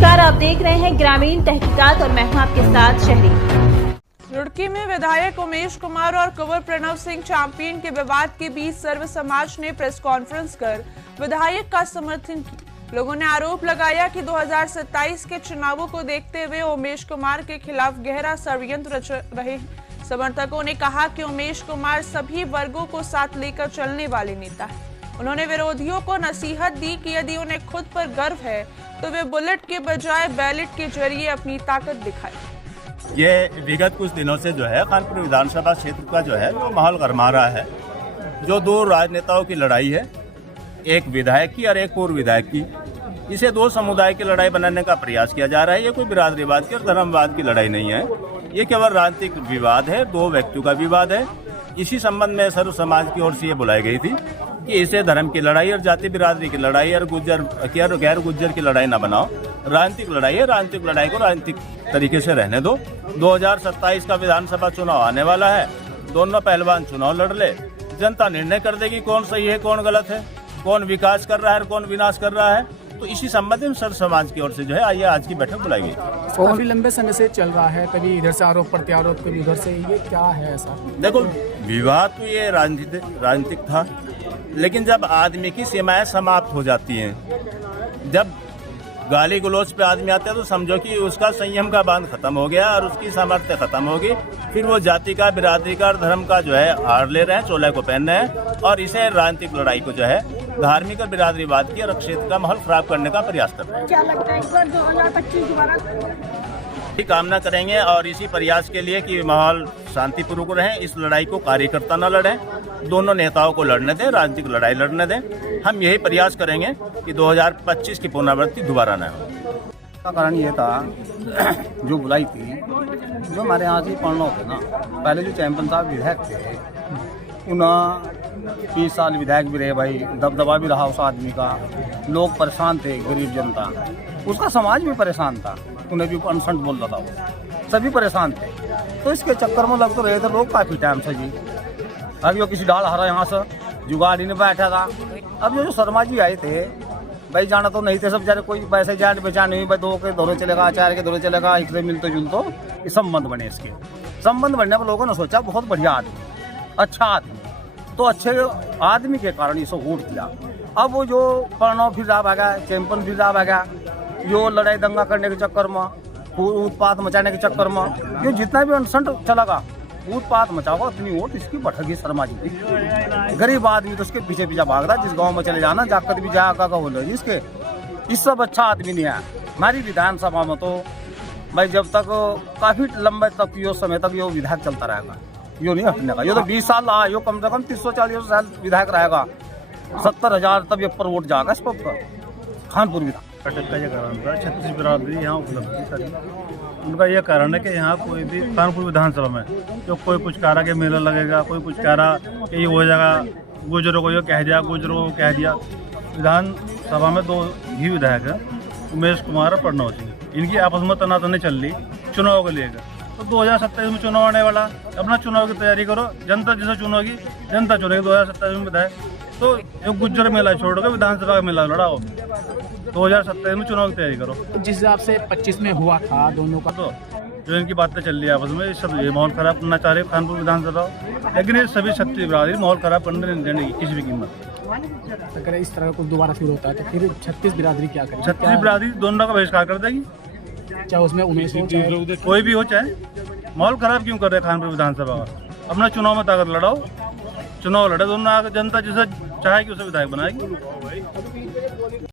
नमस्कार, आप देख रहे हैं ग्रामीण तहकीकात और मैं हूं आपके साथ शहरी। रुड़की में विधायक उमेश कुमार और कुंवर प्रणव सिंह चैंपियन के विवाद के बीच सर्व समाज ने प्रेस कॉन्फ्रेंस कर विधायक का समर्थन किया। लोगों ने आरोप लगाया कि 2027 के चुनावों को देखते हुए उमेश कुमार के खिलाफ गहरा षड्यंत्र रच रहे हैं। समर्थकों ने कहा कि उमेश कुमार सभी वर्गों को साथ लेकर चलने वाले नेता है। उन्होंने विरोधियों को नसीहत दी कि यदि उन्हें खुद पर गर्व है तो वे बुलेट के बजाय बैलेट के जरिए अपनी ताकत दिखाएं। ये विगत कुछ दिनों से जो है कानपुर विधानसभा क्षेत्र का जो है वो माहौल गरमा रहा है। जो दो राजनेताओं की लड़ाई है, एक विधायक की और एक पूर्व विधायक की, इसे दो समुदाय की लड़ाई बनाने का प्रयास किया जा रहा है। ये कोई बिरादरीवाद की और धर्मवाद की लड़ाई नहीं है, ये केवल राजनीतिक विवाद है, दो व्यक्तियों का विवाद है। इसी संबंध में सर्व समाज की ओर से ये बुलाई गई थी कि इसे धर्म की लड़ाई और जाति बिरादरी की लड़ाई और गुज्जर की और गैर गुज्जर की लड़ाई न बनाओ। राजनीतिक लड़ाई है, राजनीतिक लड़ाई को राजनीतिक तरीके से रहने दो। 2027 का विधानसभा चुनाव आने वाला है, दोनों पहलवान चुनाव लड़ ले, जनता निर्णय कर देगी कौन सही है कौन गलत है, कौन विकास कर रहा है कौन विनाश कर रहा है। तो इसी संबंध में सर्व समाज की ओर से जो है आइए आज की बैठक बुलाई गई। काफी लंबे समय से चल रहा है, कभी इधर से आरोप प्रत्यारोप, कभी उधर से, ये क्या है ऐसा? देखो, विवाद तो ये राजनीतिक था, लेकिन जब आदमी की सीमाएं समाप्त हो जाती हैं, जब गाली गलौज पे आदमी आता है तो समझो कि उसका संयम का बांध खत्म हो गया और उसकी सामर्थ्य खत्म होगी। फिर वो जाति का, बिरादरी का और धर्म का जो है हार ले रहे हैं, चोले को पहन रहे हैं और इसे राजनीतिक लड़ाई को जो है धार्मिक और बिरादरीवाद की और क्षेत्र का माहौल खराब करने का प्रयास कर रहे हैं। क्या लगता है इस बार 2025 दोबारा कामना करेंगे और इसी प्रयास के लिए कि माहौल शांतिपूर्वक रहे, इस लड़ाई को कार्यकर्ता न लड़ें, दोनों नेताओं को लड़ने दें, राजनीतिक लड़ाई लड़ने दें। हम यही प्रयास करेंगे कि 2025 की पुनरावृत्ति दोबारा न हो। का कारण ये था जो बुलाई थी, जो हमारे यहाँ से पढ़ना होते ना, पहले जो चैंपियन साहब विधायक थे, उन्हें 30 साल विधायक भी रहे भाई, दबदबा भी रहा उस आदमी का, लोग परेशान थे, गरीब जनता, उसका समाज भी परेशान था, उन्हें भी अनशन बोल रहा था, वो सभी परेशान थे। तो इसके चक्कर में लग तो रहे थे लोग काफ़ी टाइम से जी। अभी वो किसी डाल हरा यहाँ से जुगाड़ ही नहीं बैठा था। अब जो शर्मा जी आए थे भाई, जाना तो नहीं थे सब बेचारे, कोई पैसे जान पहचान नहीं भाई, दो के दौरे चलेगा, चार के दौरे चलेगा, एक से मिलते जुलते ये संबंध बने। इसके संबंध बनने पर लोगों ने सोचा बहुत बढ़िया आदमी, अच्छा आदमी, तो अच्छे आदमी के कारण इसे वोट दिया। अब वो जो प्रणव फिर रहा भागा, चैंपियन फिर रहा भागा, यो लड़ाई दंगा करने के चक्कर में, उत्पात मचाने के चक्कर में, ये जितना भी अनशन चलेगा, उत्पात मचाओगा उतनी वोट इसकी बढ़ेगी। शर्मा जी की गरीब आदमी तो उसके पीछे पीछे भाग रहा, जिस गांव में चले जाना जाकर भी जाएगा बोलो जी, इसके इस सब अच्छा आदमी नहीं है। हमारी विधानसभा में तो भाई जब तक काफी लंबे तक यो समय तक यो विधायक चलता रहेगा, यो नहीं हटने का। यो तो 20 साल रहा, यो कम से कम 340 साल विधायक रहेगा, 70,000 तब ये पर वोट जाएगा इस पर खानपुर विधान। बैठक का ये कारण था, 36 बिरादरी यहाँ उपलब्ध थी सारी। उनका ये कारण है कि यहाँ कोई भी कानपुर विधानसभा में जो कोई कुछ कह रहा कि मेला लगेगा, कोई कुछ कह रहा कि ये हो जाएगा, गुजरों को ये कह दिया, गुजरों को कह दिया। विधानसभा में दो ही विधायक हैं, उमेश कुमार और प्रणव सिंह, इनकी आपस में तनातनी चल रही चुनाव को लेकर। तो 2027 में चुनाव आने वाला, अपना चुनाव की तैयारी करो, जनता जिसे चुनेगी जनता चुनेगी 2027 में विधायक। तो एक गुज्जर मेला छोड़कर विधानसभा का मेला लड़ाओ, 2027 में चुनाव की तैयारी करो। जिस हिसाब से 25 में हुआ था दोनों का, तो जो इनकी बातें चल रही है आपस में, सब ये माहौल खराब करना चाह रहे हैं कानपुर विधानसभा, लेकिन ये सभी 36 बिरादरी माहौल खराब करने नहीं देने की किसी भी कीमत। अगर इस तरह कुछ दोबारा फिर होता है तो फिर 36 बिरादरी क्या करेगी? 36 बिरादरी दोनों का बहिष्कार कर देगी, चाहे उसमें उमेश हो चाहे कोई भी हो। चाहे माहौल खराब क्यों कर रहे हैं कानपुर विधानसभा का? अपना चुनाव में ताकत लड़ाओ, चुनाव लड़े दोनों, जनता जिसे चाहे कि उसे विधायक बनाएगी।